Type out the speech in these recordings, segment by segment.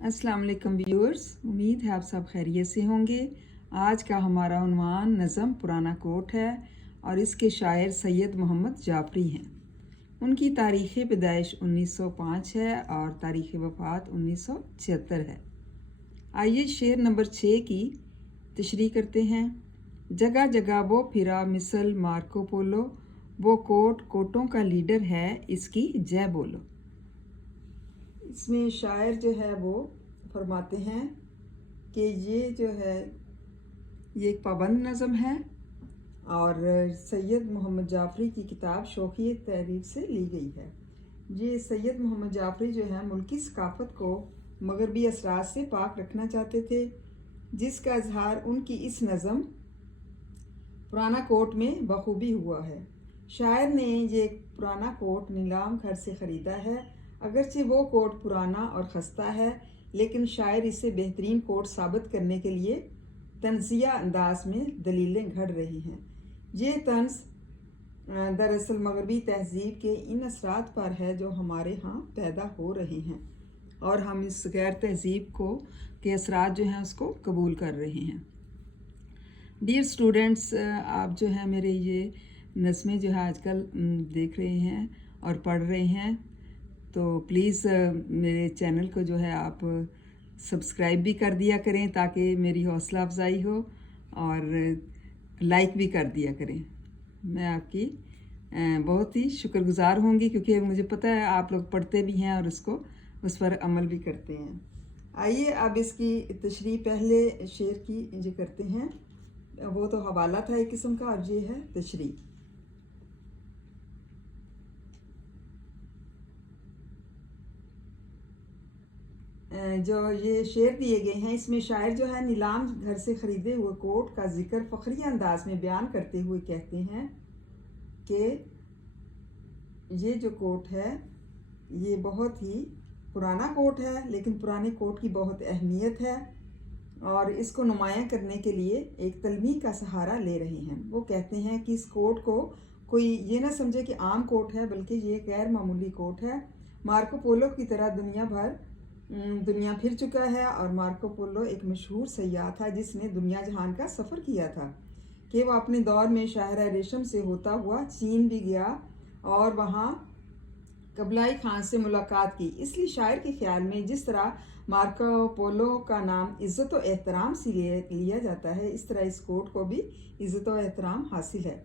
अस्सलाम वालेकुम व्यूअर्स, उम्मीद है आप सब खैरियत से होंगे। आज का हमारा उन्वान नज़म पुराना कोट है और इसके शायर सैयद मोहम्मद जाफरी हैं। उनकी तारीख़ पैदाइश 1905 है और तारीख़ वफ़ात 1976 है। आइए शेर नंबर 6 की तशरीह करते हैं। जगह जगह वो फिरा मिसल मार्को पोलो, वो कोट कोटों का लीडर है, इसकी जय बोलो। इसमें शायर जो है वो फरमाते हैं कि ये जो है ये एक पाबंद नज़म है और सैयद मोहम्मद जाफरी की किताब शौक़ी तहरीर से ली गई है। ये सैयद मोहम्मद जाफरी जो है मुल्की सकाफ़त को मगरबी असरात से पाक रखना चाहते थे, जिसका इजहार उनकी इस नज़म पुराना कोट में बखूबी हुआ है। शायर ने ये पुराना कोट नीलाम घर से ख़रीदा है। अगरचे वो कोट पुराना और खस्ता है, लेकिन शायर इसे बेहतरीन कोट साबित करने के लिए तंज़िया अंदाज में दलीलें घड़ रही हैं। ये तंज़ दरअसल मगरबी तहज़ीब के इन असरात पर है जो हमारे यहाँ पैदा हो रहे हैं और हम इस गैर तहज़ीब को के असरात जो हैं उसको कबूल कर रहे हैं। डियर स्टूडेंट्स, आप जो है मेरे ये नज़में जो है आजकल देख रहे हैं और पढ़ रहे हैं, तो प्लीज़ मेरे चैनल को जो है आप सब्सक्राइब भी कर दिया करें ताकि मेरी हौसला अफजाई हो, और लाइक भी कर दिया करें। मैं आपकी बहुत ही शुक्रगुज़ार होंगी, क्योंकि मुझे पता है आप लोग पढ़ते भी हैं और उस पर अमल भी करते हैं। आइए अब इसकी तशरीह पहले शेर की जो करते हैं, वो तो हवाला था एक किस्म का, और ये है तशरीह। जो ये शेर दिए गए हैं इसमें शायर जो है नीलाम घर से ख़रीदे हुए कोट का जिक्र फ़ख्री अंदाज में बयान करते हुए कहते हैं कि ये जो कोट है ये बहुत ही पुराना कोट है, लेकिन पुराने कोट की बहुत अहमियत है और इसको नुमायाँ करने के लिए एक तलमी का सहारा ले रहे हैं। वो कहते हैं कि इस कोट को कोई ये ना समझे कि आम कोट है, बल्कि ये गैर मामूली कोट है। मार्को पोलो की तरह दुनिया फिर चुका है, और मार्को पोलो एक मशहूर सयाह था जिसने दुनिया जहान का सफ़र किया था कि वो अपने दौर में शाहरा रेशम से होता हुआ चीन भी गया और वहाँ कबलाई खान से मुलाकात की। इसलिए शायर के ख्याल में जिस तरह मार्को पोलो का नाम इज़्ज़त व एहतराम से लिया जाता है, इस तरह इस कोट को भी इज़्ज़त व एहतराम हासिल है।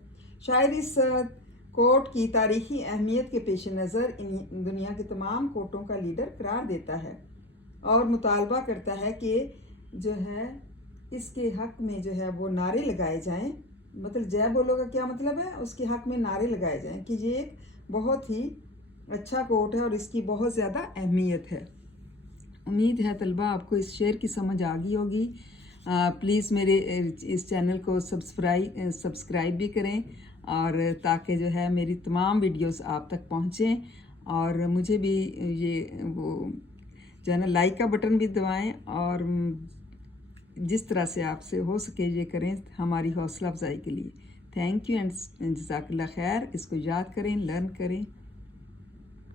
शायर इस कोट की तारीख़ी अहमियत के पेश नज़र इन दुनिया के तमाम कोटों का लीडर करार देता है और मुतालबा करता है कि जो है इसके हक़ में जो है वो नारे लगाए जाएं। मतलब जय बोलो का क्या मतलब है, उसके हक़ में नारे लगाए जाएं कि ये एक बहुत ही अच्छा कोट है और इसकी बहुत ज़्यादा अहमियत है। उम्मीद है तलबा आपको इस शेर की समझ आ गई होगी। प्लीज़ मेरे इस चैनल को सब्सक्राइब भी करें, और ताकि जो है मेरी तमाम वीडियोस आप तक पहुँचें, और मुझे भी ये वो जो है ना लाइक का बटन भी दबाएं, और जिस तरह से आपसे हो सके ये करें हमारी हौसला अफजाई के लिए। थैंक यू एंड जज़ाकल्लाह खैर। इसको याद करें, लर्न करें।